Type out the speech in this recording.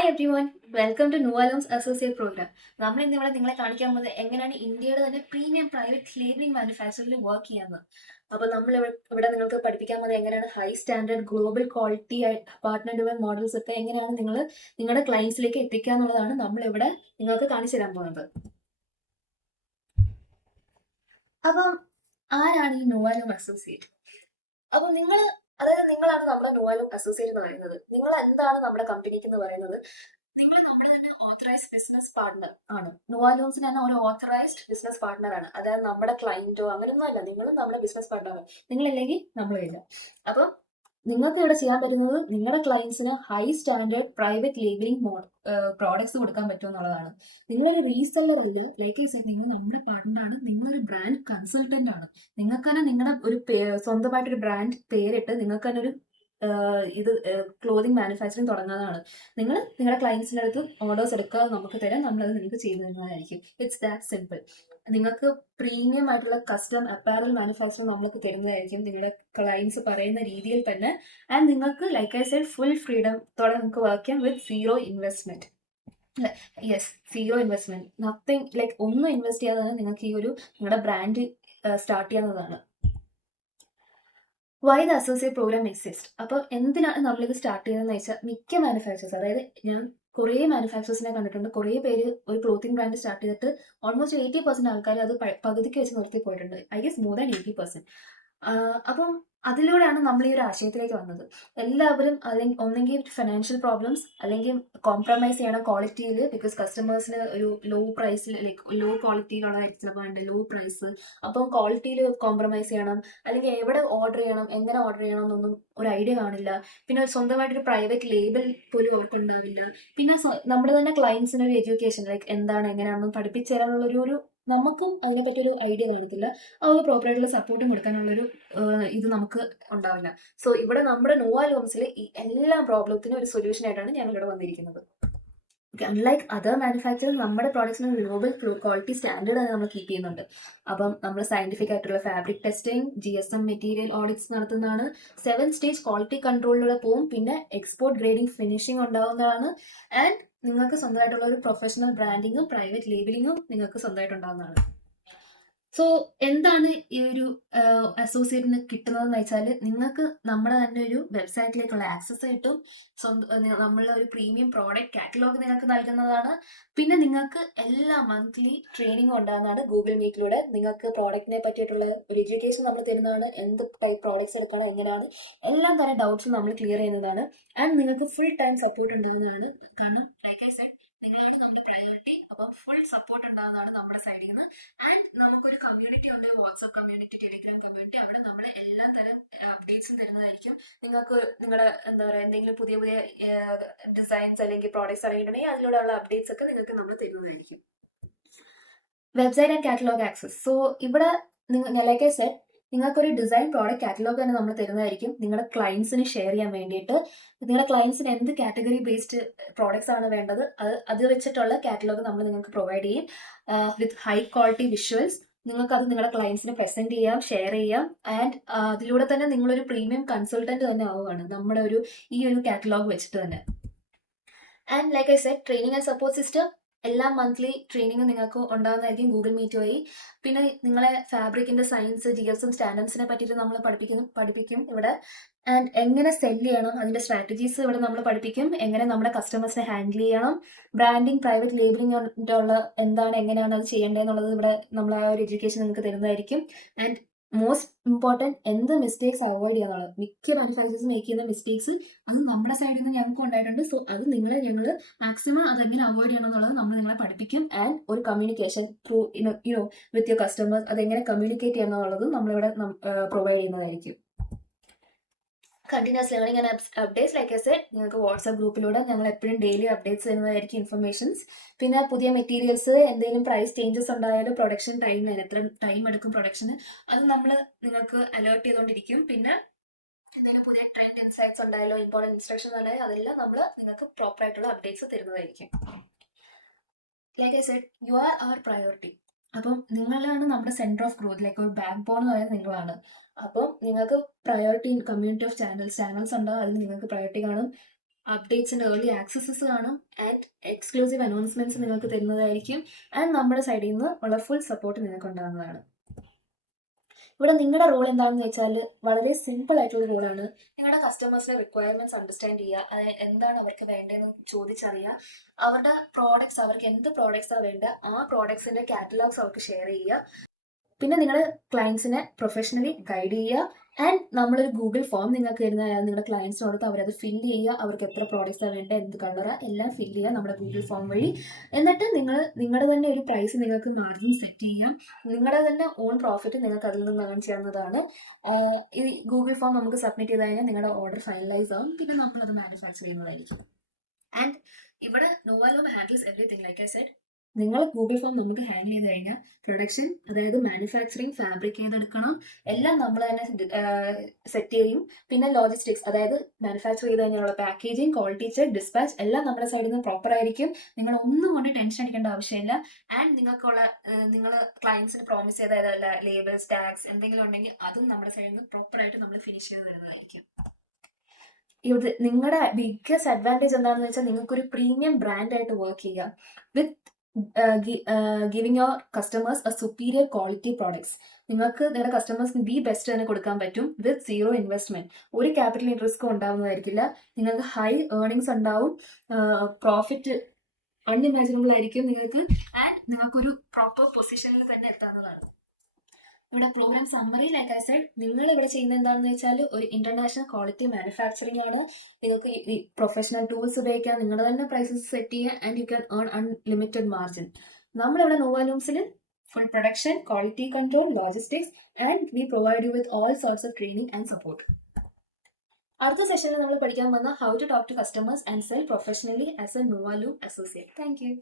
Hi everyone, welcome to Novalooms associate program. നമ്മൾ ഇന്നിവിടെ നിങ്ങളെ കാണിക്കാൻ പോകുന്നത് എങ്ങനെയാണ് ഇന്ത്യയുടെ തന്നെ പ്രീമിയം പ്രൈവറ്റ് ലേബലിംഗ് മാനുഫാക്ചറിൽ വർക്ക് ചെയ്യാമെന്ന്. അപ്പോൾ നമ്മൾ ഇവിടെ നിങ്ങൾക്ക് പഠിപ്പിക്കാൻ പോകുന്നത് എങ്ങനെയാണ് high standard global quality partner driven models ഒക്കെ എങ്ങനെയാണ് നിങ്ങൾ നിങ്ങളുടെ ക്ലയൻസിലേക്ക് എത്തിക്കുക എന്നുള്ളതാണ് നമ്മളിവിടെ നിങ്ങൾക്ക് കാണിച്ചു തരാൻ പോകുന്നത്. അപ്പം ആരാണ് ഈ നുവാലോം അസോസിയേറ്റ്? അപ്പം നിങ്ങളാണ് നമ്മുടെ നുവാലോം അസോസിയേറ്റ് എന്ന് പറയുന്നത്. നിങ്ങൾ എന്താണ് നമ്മുടെ കമ്പനിക്ക് എന്ന് പറയുന്നത്? നിങ്ങൾ നമ്മുടെ തന്നെ ഓത്തറൈസ്ഡ് ബിസിനസ് പാർട്ണർ ആണ്. നുവാലോംസിന് തന്നെ ഒരു ഓത്തറൈസ്ഡ് ബിസിനസ് പാർട്ണർ ആണ്. അതായത് നമ്മുടെ ക്ലയന്റോ അങ്ങനെയൊന്നും അല്ല, നിങ്ങളും നമ്മുടെ ബിസിനസ് പാർട്ണർ. നിങ്ങളില്ലെങ്കിൽ നമ്മളില്ല. അപ്പം നിങ്ങൾക്ക് ഇവിടെ ചെയ്യാൻ പറ്റുന്നത് നിങ്ങളുടെ ക്ലയൻസിന് high standard private labeling products കൊടുക്കാൻ പറ്റും എന്നുള്ളതാണ്. നിങ്ങളൊരു റീസെല്ലർ അല്ല, ലൈക്ക് ഐ സെഡ്, നിങ്ങൾ നമ്മുടെ പാർട്ണറാണ്. നിങ്ങളൊരു ബ്രാൻഡ് കൺസൾട്ടന്റ് ആണ്. നിങ്ങൾക്ക് തന്നെ നിങ്ങളുടെ ഒരു സ്വന്തമായിട്ടൊരു ബ്രാൻഡ് പേരിട്ട് നിങ്ങൾക്ക് തന്നെ ഒരു ഇത് ക്ലോതിങ് മാനുഫാക്ചറിങ് തുടങ്ങാനാണ്. നിങ്ങൾ നിങ്ങളുടെ ക്ലയൻസിൻ്റെ അടുത്ത് ഓർഡേഴ്സ് എടുക്കുക, നമുക്ക് തരാം, നമ്മളത് നിങ്ങൾക്ക് ചെയ്തു തരുന്നതായിരിക്കും. It's that simple. നിങ്ങൾക്ക് പ്രീമിയം ആയിട്ടുള്ള കസ്റ്റം അപ്പാരൽ മാനുഫാക്ചർ നമ്മൾക്ക് തരുന്നതായിരിക്കും നിങ്ങളുടെ ക്ലയൻസ് പറയുന്ന രീതിയിൽ തന്നെ. ആൻഡ് നിങ്ങൾക്ക് ലൈക്ക് ഐ സെഡ് ഫുൾ ഫ്രീഡത്തോടെ നിങ്ങൾക്ക് വർക്ക് ചെയ്യാം with zero investment. Yes, zero investment, nothing, like ഒന്നും ഇൻവെസ്റ്റ് ചെയ്യാതെ തന്നെ നിങ്ങൾക്ക് ഈ ഒരു നിങ്ങളുടെ ബ്രാൻഡ് സ്റ്റാർട്ട് ചെയ്യാവുന്നതാണ്. Why the associate program exist. അപ്പോൾ എന്തിനാണ് നമ്മളിത് സ്റ്റാർട്ട് ചെയ്തതെന്ന് വെച്ചാൽ, മിക്ക മാനുഫാക്ചേഴ്സ്, അതായത് ഞാൻ കുറേ മാനുഫാക്ചേഴ്സിനെ കണ്ടിട്ടുണ്ട്. കുറേ പേര് ഒരു ക്ലോത്തിങ് ബ്രാൻഡ് സ്റ്റാർട്ട് ചെയ്തിട്ട് ഓൾമോസ്റ്റ് 80% ആൾക്കാർ അത് പകുതിക്ക് വെച്ച് നിർത്തി പോയിട്ടുണ്ട്. I guess more than 80%. അപ്പം അതിലൂടെയാണ് നമ്മൾ ഈ ഒരു ആശയത്തിലേക്ക് വന്നത്. എല്ലാവരും ഒന്നെങ്കിൽ ഫിനാൻഷ്യൽ പ്രോബ്ലംസ്, അല്ലെങ്കിൽ കോംപ്രമൈസ് ചെയ്യണം ക്വാളിറ്റിയിൽ. ബിക്കോസ് കസ്റ്റമേഴ്സിന് ഒരു ലോ പ്രൈസിൽ, ലൈക്ക് ലോ ക്വാളിറ്റിയിലുള്ള ചിലപ്പോൾ വേണ്ട ലോ പ്രൈസ്, അപ്പം ക്വാളിറ്റിയിൽ കോംപ്രമൈസ് ചെയ്യണം. അല്ലെങ്കിൽ എവിടെ ഓർഡർ ചെയ്യണം, എങ്ങനെ ഓർഡർ ചെയ്യണം എന്നൊന്നും ഒരു ഐഡിയ കാണില്ല. പിന്നെ സ്വന്തമായിട്ടൊരു പ്രൈവറ്റ് ലേബൽ പോലും അവർക്കുണ്ടാവില്ല. പിന്നെ നമ്മുടെ തന്നെ ക്ലയൻസിന് ഒരു എഡ്യൂക്കേഷൻ, ലൈക്ക് എന്താണ് എങ്ങനെയാണെന്ന് പഠിപ്പിച്ചു തരാനുള്ള ഒരു നമുക്കും അതിനെപ്പറ്റി ഒരു ഐഡിയ കാണത്തില്ല. അവർക്ക് പ്രോപ്പറായിട്ടുള്ള സപ്പോർട്ടും കൊടുക്കാനുള്ളൊരു ഇത് നമുക്ക് ഉണ്ടാവില്ല. സോ ഇവിടെ നമ്മുടെ നുവാലോംസിൽ ഈ എല്ലാ പ്രോബ്ലത്തിനും ഒരു സൊല്യൂഷൻ ആയിട്ടാണ് ഞങ്ങൾ ഇവിടെ വന്നിരിക്കുന്നത്. അൺലൈക്ക് അതർ മാനുഫാക്ചേഴ്സ്, നമ്മുടെ പ്രോഡക്ട്സിന് ഗ്ലോബൽ ക്വാളിറ്റി സ്റ്റാൻഡേർഡ് നമ്മൾ കീപ്പ് ചെയ്യുന്നുണ്ട്. അപ്പം നമ്മൾ സയന്റിഫിക് ആയിട്ടുള്ള fabric testing, GSM material audits നടത്തുന്നതാണ്. 7 സ്റ്റേജ് ക്വാളിറ്റി കൺട്രോളിലൂടെ പോവും. പിന്നെ എക്സ്പോർട്ട് ഗ്രേഡിംഗ് ഫിനിഷിംഗ് ഉണ്ടാവുന്നതാണ്. ആൻഡ് നിങ്ങൾക്ക് സ്വന്തമായിട്ടുള്ള ഒരു പ്രൊഫഷണൽ ബ്രാൻഡിങ്ങും പ്രൈവറ്റ് ലേബലിങ്ങും നിങ്ങൾക്ക് സ്വന്തമായിട്ട് ഉണ്ടാവുന്നതാണ്. സോ എന്താണ് ഈ ഒരു അസോസിയേറ്റിന് കിട്ടുന്നതെന്ന് വെച്ചാൽ, നിങ്ങൾക്ക് നമ്മുടെ തന്നെ ഒരു വെബ്സൈറ്റിലേക്കുള്ള ആക്സസ് കിട്ടും. നമ്മളെ ഒരു പ്രീമിയം പ്രോഡക്റ്റ് കാറ്റലോഗ് നിങ്ങൾക്ക് നൽകുന്നതാണ്. പിന്നെ നിങ്ങൾക്ക് എല്ലാ മന്ത്ലി ട്രെയിനിങ് ഉണ്ടാകുന്നതാണ് ഗൂഗിൾ മീറ്റിലൂടെ. നിങ്ങൾക്ക് പ്രോഡക്റ്റിനെ പറ്റിയിട്ടുള്ള ഒരു എഡ്യൂക്കേഷൻ നമ്മൾ തരുന്നതാണ്. എന്ത് ടൈപ്പ് പ്രോഡക്ട്സ് എടുക്കണം, എങ്ങനെയാണ്, എല്ലാം തരം ഡൗട്ട്സ് നമ്മൾ ക്ലിയർ ചെയ്യുന്നതാണ്. ആൻഡ് നിങ്ങൾക്ക് ഫുൾ ടൈം സപ്പോർട്ട് ഉണ്ടാകുന്നതാണ്. കാരണം ലൈക്ക് ഐ സെഡ്, നിങ്ങളാണ് നമ്മുടെ പ്രയോറിറ്റി. അപ്പം ഫുൾ സപ്പോർട്ട് ഉണ്ടാകുന്നതാണ് നമ്മുടെ സൈഡിൽ നിന്ന്. ആൻഡ് നമുക്കൊരു കമ്മ്യൂണിറ്റി ഉണ്ട്, വാട്സ്ആപ്പ് കമ്മ്യൂണിറ്റി, ടെലിഗ്രാം കമ്മ്യൂണിറ്റി. അവിടെ നമ്മൾ എല്ലാ തരം അപ്ഡേറ്റ്സും തരുന്നതായിരിക്കും. നിങ്ങൾക്ക് നിങ്ങളുടെ എന്താ പറയുക, എന്തെങ്കിലും പുതിയ പുതിയ ഡിസൈൻസ് അല്ലെങ്കിൽ പ്രോഡക്ട്സ് അറിയിട്ടുണ്ടെങ്കിൽ അതിലൂടെയുള്ള അപ്ഡേറ്റ്സ് ഒക്കെ നിങ്ങൾക്ക് നമ്മൾ തരുന്നതായിരിക്കും. Website and catalogue access. So ഇവിടെ ലൈക്ക് ഐ സെഡ്, നിങ്ങൾക്കൊരു ഡിസൈൻ പ്രോഡക്റ്റ് കാറ്റലോഗ് തന്നെ നമ്മൾ തരുന്നതായിരിക്കും നിങ്ങളുടെ ക്ലയൻസിന് ഷെയർ ചെയ്യാൻ വേണ്ടിയിട്ട്. നിങ്ങളുടെ ക്ലയൻസിന് എന്ത് കാറ്റഗറി ബേസ്ഡ് പ്രോഡക്ട്സ് ആണ് വേണ്ടത്, അത് വെച്ചിട്ടുള്ള കാറ്റലോഗ് നമ്മൾ നിങ്ങൾക്ക് പ്രൊവൈഡ് ചെയ്യും വിത്ത് ഹൈ ക്വാളിറ്റി വിഷ്വൽസ്. നിങ്ങൾക്ക് അത് നിങ്ങളുടെ ക്ലയൻസിന് പ്രസന്റ് ചെയ്യാം, ഷെയർ ചെയ്യാം. ആൻഡ് അതിലൂടെ തന്നെ നിങ്ങളൊരു പ്രീമിയം കൺസൾട്ടന്റ് തന്നെ ആവുകയാണ് നമ്മുടെ ഈ ഒരു കാറ്റലോഗ് വെച്ചിട്ട് തന്നെ. And like I said, training and support system, എല്ലാ മന്ത്ലി ട്രെയിനിങ് നിങ്ങൾക്ക് ഉണ്ടാകുന്നതായിരിക്കും ഗൂഗിൾ മീറ്റ് വഴി. പിന്നെ നിങ്ങളെ ഫാബ്രിക്കിന്റെ സയൻസ്, GSM സ്റ്റാൻഡേർഡ്സിനെ പറ്റിയിട്ട് നമ്മൾ പഠിപ്പിക്കും ഇവിടെ. ആൻഡ് എങ്ങനെ സെല് ചെയ്യണം, അതിന്റെ സ്ട്രാറ്റജീസ് ഇവിടെ നമ്മൾ പഠിപ്പിക്കും. എങ്ങനെ നമ്മുടെ കസ്റ്റമേഴ്സിനെ ഹാൻഡിൽ ചെയ്യണം, ബ്രാൻഡിങ്, പ്രൈവറ്റ് ലേബലിംഗ് ഉള്ള എന്താണ്, എങ്ങനെയാണ് അത് ചെയ്യേണ്ടതെന്നുള്ളത് ഇവിടെ നമ്മൾ ആ ഒരു എഡ്യൂക്കേഷൻ നിങ്ങൾക്ക് തരുന്നതായിരിക്കും. ആൻഡ് മോസ്റ്റ് ഇമ്പോർട്ടൻറ്റ്, എന്ത് മിസ്റ്റേക്സ് അവോയ്ഡ് ചെയ്യാന്നുള്ളത്. മിക്ക മാനുഫാക്ചേഴ്സ് മേക്ക് ചെയ്യുന്ന മിസ്റ്റേക്സ് അത് നമ്മുടെ സൈഡിൽ നിന്ന് ഞങ്ങൾക്ക് ഉണ്ടായിട്ടുണ്ട്. സോ അത് ഞങ്ങൾ മാക്സിമം അതെങ്ങനെ അവോയ്ഡ് ചെയ്യണം എന്നുള്ളത് നമ്മൾ നിങ്ങളെ പഠിപ്പിക്കും. ആൻഡ് ഒരു communication through with your customers, അതെങ്ങനെ കമ്മ്യൂണിക്കേറ്റ് ചെയ്യണം എന്നുള്ളതും നമ്മളിവിടെ പ്രൊവൈഡ് ചെയ്യുന്നതായിരിക്കും. Continuous learning and updates, like I said, നിങ്ങൾക്ക് വാട്സ്ആപ്പ് ഗ്രൂപ്പിലൂടെ ഞങ്ങൾ എപ്പോഴും ഡെയിലി അപ്ഡേറ്റ്സ് തരുന്നതായിരിക്കും, ഇൻഫർമേഷൻസ്. പിന്നെ പുതിയ മെറ്റീരിയൽസ്, എന്തെങ്കിലും പ്രൈസ് ചേഞ്ചസ് ഉണ്ടായാലും പ്രൊഡക്ഷൻ ടൈം, എത്ര ടൈം എടുക്കും പ്രൊഡക്ഷന്, അത് നമ്മൾ നിങ്ങൾക്ക് അലേർട്ട് ചെയ്തുകൊണ്ടിരിക്കും. പിന്നെ എന്തെങ്കിലും പുതിയ ട്രെൻഡ് ഇൻസൈറ്റ്സ് ഉണ്ടായാലോ, ഇമ്പോർട്ടൻറ്റ് ഇൻസ്ട്രക്ഷൻ ഉണ്ടായാലും അതെല്ലാം നമ്മൾ നിങ്ങൾക്ക് പ്രോപ്പർ ആയിട്ടുള്ള അപ്ഡേറ്റ്സ് തരുന്നതായിരിക്കും. Like I said, you are our priority. അപ്പം നിങ്ങളാണ് നമ്മുടെ സെന്റർ ഓഫ് ഗ്രോത്ത്, ലൈക്ക് ഒരു ബാക്ക് ബോൺ എന്ന് പറയുന്നത് നിങ്ങളാണ്. അപ്പം നിങ്ങൾക്ക് പ്രയോറിറ്റി, കമ്മ്യൂണിറ്റി ഓഫ് ചാനൽസ് ഉണ്ടാകും, അതിൽ നിങ്ങൾക്ക് പ്രയോറിറ്റി കാണും. അപ്ഡേറ്റ്സിൻ്റെ ഏർലി ആക്സസസ് കാണും ആൻഡ് എക്സ്ക്ലൂസീവ് അനൗൺസ്മെൻറ്റ്സ് നിങ്ങൾക്ക് തരുന്നതായിരിക്കും. ആൻഡ് നമ്മുടെ സൈഡിൽ നിന്ന് ഉള്ള ഫുൾ സപ്പോർട്ട് നിങ്ങൾക്ക് ഉണ്ടാകുന്നതാണ്. ഇവിടെ നിങ്ങളുടെ റോൾ എന്താണെന്ന് വെച്ചാൽ വളരെ സിമ്പിൾ ആയിട്ടുള്ള റോളാണ്. നിങ്ങളുടെ കസ്റ്റമേഴ്സിന്റെ റിക്വയർമെന്റ്സ് അണ്ടർസ്റ്റാൻഡ് ചെയ്യുക, അത് എന്താണ് അവർക്ക് വേണ്ടതെന്ന് ചോദിച്ചറിയുക, അവരുടെ പ്രോഡക്ട്സ്, അവർക്ക് എന്ത് പ്രോഡക്ട്സാണ് വേണ്ട ആ പ്രോഡക്ട്സിന്റെ കാറ്റലോഗ്സ് അവർക്ക് ഷെയർ ചെയ്യുക. പിന്നെ നിങ്ങളുടെ ക്ലയൻസിനെ പ്രൊഫഷണലി ഗൈഡ് ചെയ്യുക. ആൻഡ് നമ്മളൊരു ഗൂഗിൾ ഫോം നിങ്ങൾക്ക് തരുന്ന നിങ്ങളുടെ ക്ലയൻസിനോട് അവരത് ഫില്ല് ചെയ്യുക, അവർക്ക് എത്ര പ്രോഡക്റ്റ്സാണ് വേണ്ടത്, എന്ത് കളറാണ്, എല്ലാം ഫില്ല് ചെയ്യുക നമ്മുടെ ഗൂഗിൾ ഫോം വഴി. എന്നിട്ട് നിങ്ങളുടെ തന്നെ ഒരു പ്രൈസ് നിങ്ങൾക്ക് മാർജിൻ സെറ്റ് ചെയ്യാം. നിങ്ങളുടെ തന്നെ ഓൺ പ്രോഫിറ്റ് നിങ്ങൾക്ക് അതിൽ നിന്ന് ഏൺ ചെയ്യാവുന്നതാണ്. ഈ ഗൂഗിൾ ഫോം നമുക്ക് സബ്മിറ്റ് ചെയ്ത് കഴിഞ്ഞാൽ നിങ്ങളുടെ ഓർഡർ ഫൈനലൈസ് ആവും. പിന്നെ നമ്മളത് മാനുഫാക്ചർ ചെയ്യുന്നതായിരിക്കും. ആൻഡ് ഇവിടെ Novaloom handles everything. Like I said, നിങ്ങൾ ഗൂഗിൾ ഫോം നമുക്ക് ഹാൻഡിൽ ചെയ്ത് കഴിഞ്ഞാൽ പ്രൊഡക്ഷൻ, അതായത് മാനുഫാക്ചറിങ്, ഫാബ്രിക് ചെയ്തെടുക്കണം, എല്ലാം നമ്മൾ തന്നെ സെറ്റ് ചെയ്യും. പിന്നെ ലോജിസ്റ്റിക്സ്, അതായത് മാനുഫാക്ചർ ചെയ്ത് കഴിഞ്ഞുള്ള പാക്കേജിങ്, ക്വാളിറ്റി ചെക്ക്, ഡിസ്പാച്ച് എല്ലാം നമ്മുടെ സൈഡിൽ നിന്ന് പ്രോപ്പർ ആയിരിക്കും. നിങ്ങൾ ഒന്നും കൊണ്ട് ടെൻഷൻ അടിക്കേണ്ട ആവശ്യമില്ല. ആൻഡ് നിങ്ങൾക്കുള്ള നിങ്ങൾ ക്ലയൻസിന് പ്രോമിസ് ചെയ്ത ലേബൽസ്, ടാഗ്സ് എന്തെങ്കിലും ഉണ്ടെങ്കിൽ അതും നമ്മുടെ സൈഡിൽ നിന്ന് പ്രോപ്പറായിട്ട് നമ്മൾ ഫിനിഷ് ചെയ്ത് തരുന്നതായിരിക്കും. ഇത് നിങ്ങളുടെ ബിഗ്ഗസ്റ്റ് അഡ്വാൻറ്റേജ് എന്താണെന്ന് വെച്ചാൽ നിങ്ങൾക്കൊരു പ്രീമിയം ബ്രാൻഡായിട്ട് വർക്ക് ചെയ്യുക with giving your customers a superior quality products. നിങ്ങൾക്ക് നിങ്ങളുടെ കസ്റ്റമേഴ്സിന് ദി ബെസ്റ്റ് തന്നെ കൊടുക്കാൻ പറ്റും വിത്ത് സീറോ ഇൻവെസ്റ്റ്മെന്റ്. ഒരു ക്യാപിറ്റൽ റിസ്ക്കും ഉണ്ടാവുന്നതായിരിക്കില്ല. നിങ്ങൾക്ക് ഹൈ ഏർണിങ്സ് ഉണ്ടാവും, പ്രോഫിറ്റ് അൺഇമാജിനബിൾ ആയിരിക്കും നിങ്ങൾക്ക്, ആൻഡ് നിങ്ങൾക്കൊരു പ്രോപ്പർ പൊസിഷനിൽ തന്നെ എത്താവുന്നതാണ്. ഇവിടെ program summary, like I said, നിങ്ങൾ ഇവിടെ ചെയ്യുന്നത് എന്താണെന്ന് വെച്ചാൽ ഒരു ഇന്റർനാഷണൽ ക്വാളിറ്റി മാനുഫാക്ചറിംഗ് ആണ്. നിങ്ങൾക്ക് ഈ പ്രൊഫഷണൽ ടൂൾസ് ഉപയോഗിക്കാം, നിങ്ങളുടെ തന്നെ പ്രൈസസ് സെറ്റ് ചെയ്യുക, and you can earn unlimited margin. നമ്മളിവിടെ നോവാലൂംസിൽ full production, quality control, logistics, and we provide you with all sorts of training and support. അടുത്ത സെഷനിൽ നമ്മൾ പഠിക്കാൻ വന്ന how to talk to customers and sell professionally as a Novaloom associate. Thank U.